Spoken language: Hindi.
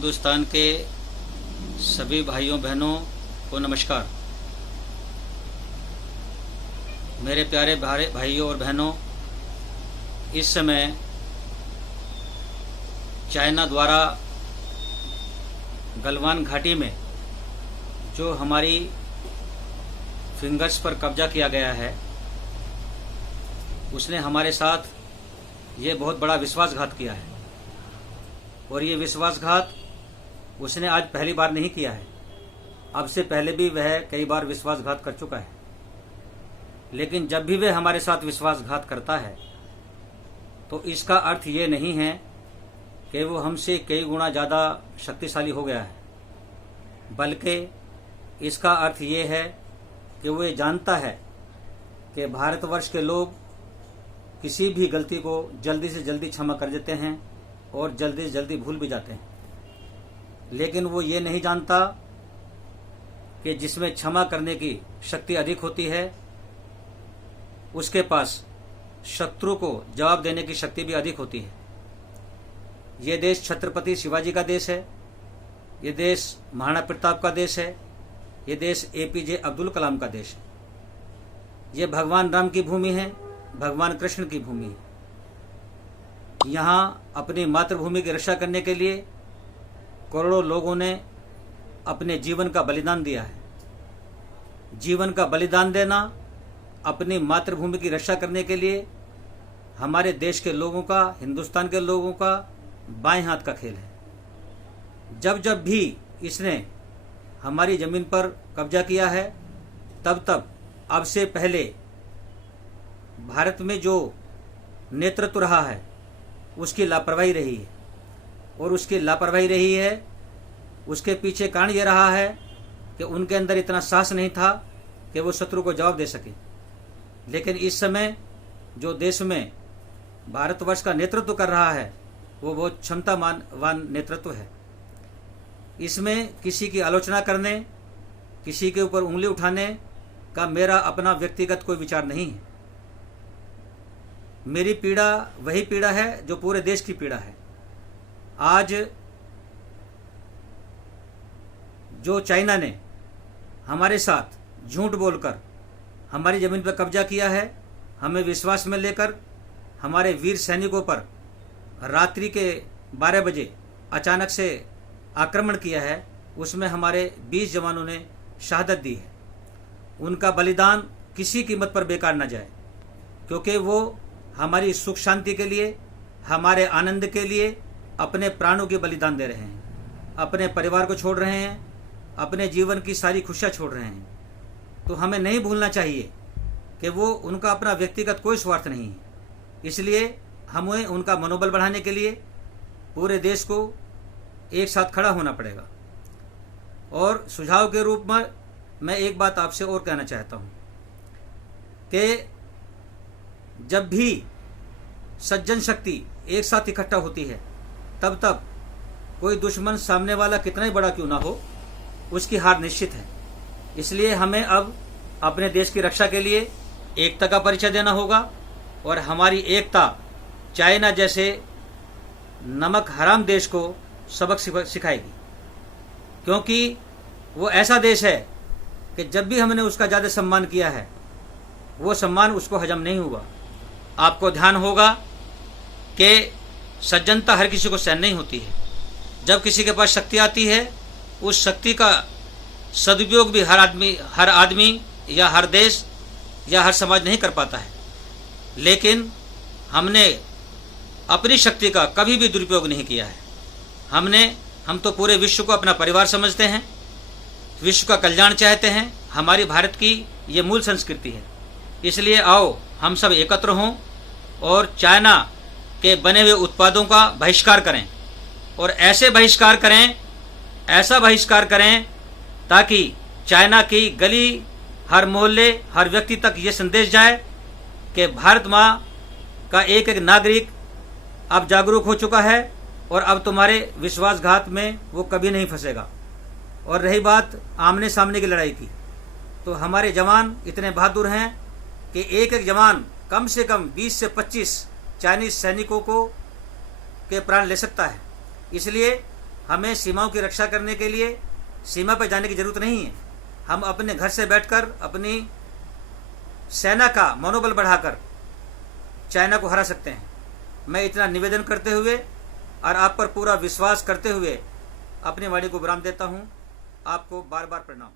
हिंदुस्तान के सभी भाइयों बहनों को नमस्कार। मेरे प्यारे भाइयों और बहनों, इस समय चाइना द्वारा गलवान घाटी में जो हमारी फिंगर्स पर कब्जा किया गया है, उसने हमारे साथ ये बहुत बड़ा विश्वासघात किया है। और ये विश्वासघात उसने आज पहली बार नहीं किया है, अब से पहले भी वह कई बार विश्वासघात कर चुका है। लेकिन जब भी वह हमारे साथ विश्वासघात करता है तो इसका अर्थ ये नहीं है कि वो हमसे कई गुना ज़्यादा शक्तिशाली हो गया है, बल्कि इसका अर्थ ये है कि वो ये जानता है कि भारतवर्ष के लोग किसी भी गलती को जल्दी से जल्दी क्षमा कर देते हैं और जल्दी से जल्दी भूल भी जाते हैं। लेकिन वो ये नहीं जानता कि जिसमें क्षमा करने की शक्ति अधिक होती है, उसके पास शत्रु को जवाब देने की शक्ति भी अधिक होती है। ये देश छत्रपति शिवाजी का देश है, ये देश महाराणा प्रताप का देश है, ये देश APJ अब्दुल कलाम का देश है, ये भगवान राम की भूमि है, भगवान कृष्ण की भूमि है। यहाँ अपनी मातृभूमि की रक्षा करने के लिए करोड़ों लोगों ने अपने जीवन का बलिदान दिया है। जीवन का बलिदान देना अपनी मातृभूमि की रक्षा करने के लिए हमारे देश के लोगों का, हिंदुस्तान के लोगों का बाएं हाथ का खेल है। जब जब भी इसने हमारी जमीन पर कब्जा किया है, तब तब अब से पहले भारत में जो नेतृत्व रहा है उसकी लापरवाही रही है। और उसकी लापरवाही रही है, उसके पीछे कारण ये रहा है कि उनके अंदर इतना साहस नहीं था कि वो शत्रु को जवाब दे सके। लेकिन इस समय जो देश में भारतवर्ष का नेतृत्व कर रहा है वो बहुत क्षमतावान नेतृत्व है। इसमें किसी की आलोचना करने, किसी के ऊपर उंगली उठाने का मेरा अपना व्यक्तिगत कोई विचार नहीं है। मेरी पीड़ा वही पीड़ा है जो पूरे देश की पीड़ा है। आज जो चाइना ने हमारे साथ झूठ बोलकर हमारी जमीन पर कब्जा किया है, हमें विश्वास में लेकर हमारे वीर सैनिकों पर रात्रि के 12 बजे अचानक से आक्रमण किया है, उसमें हमारे 20 जवानों ने शहादत दी है। उनका बलिदान किसी कीमत पर बेकार न जाए, क्योंकि वो हमारी सुख शांति के लिए, हमारे आनंद के लिए अपने प्राणों के बलिदान दे रहे हैं, अपने परिवार को छोड़ रहे हैं, अपने जीवन की सारी खुशियाँ छोड़ रहे हैं। तो हमें नहीं भूलना चाहिए कि वो उनका अपना व्यक्तिगत कोई स्वार्थ नहीं है। इसलिए हमें उनका मनोबल बढ़ाने के लिए पूरे देश को एक साथ खड़ा होना पड़ेगा। और सुझाव के रूप में मैं एक बात आपसे और कहना चाहता हूँ कि जब भी सज्जन शक्ति एक साथ इकट्ठा होती है, तब तब कोई दुश्मन सामने वाला कितना ही बड़ा क्यों ना हो, उसकी हार निश्चित है। इसलिए हमें अब अपने देश की रक्षा के लिए एकता का परिचय देना होगा। और हमारी एकता चाइना जैसे नमक हराम देश को सबक सिखाएगी, क्योंकि वो ऐसा देश है कि जब भी हमने उसका ज़्यादा सम्मान किया है, वो सम्मान उसको हजम नहीं हुआ। आपको ध्यान होगा कि सज्जनता हर किसी को सहन नहीं होती है। जब किसी के पास शक्ति आती है, उस शक्ति का सदुपयोग भी हर आदमी या हर देश या हर समाज नहीं कर पाता है। लेकिन हमने अपनी शक्ति का कभी भी दुरुपयोग नहीं किया है। हम तो पूरे विश्व को अपना परिवार समझते हैं, विश्व का कल्याण चाहते हैं। हमारी भारत की ये मूल संस्कृति है। इसलिए आओ हम सब एकत्र हों और चाइना के बने हुए उत्पादों का बहिष्कार करें। और ऐसा बहिष्कार करें ताकि चाइना की गली, हर मोहल्ले, हर व्यक्ति तक ये संदेश जाए कि भारत माँ का एक एक नागरिक अब जागरूक हो चुका है और अब तुम्हारे विश्वासघात में वो कभी नहीं फंसेगा। और रही बात आमने सामने की लड़ाई की, तो हमारे जवान इतने बहादुर हैं कि एक एक जवान कम से कम 20 से 25 चाइनीज सैनिकों के प्राण ले सकता है। इसलिए हमें सीमाओं की रक्षा करने के लिए सीमा पर जाने की जरूरत नहीं है। हम अपने घर से बैठकर अपनी सेना का मनोबल बढ़ाकर चाइना को हरा सकते हैं। मैं इतना निवेदन करते हुए और आप पर पूरा विश्वास करते हुए अपनी वाणी को विराम देता हूं। आपको बार बार प्रणाम।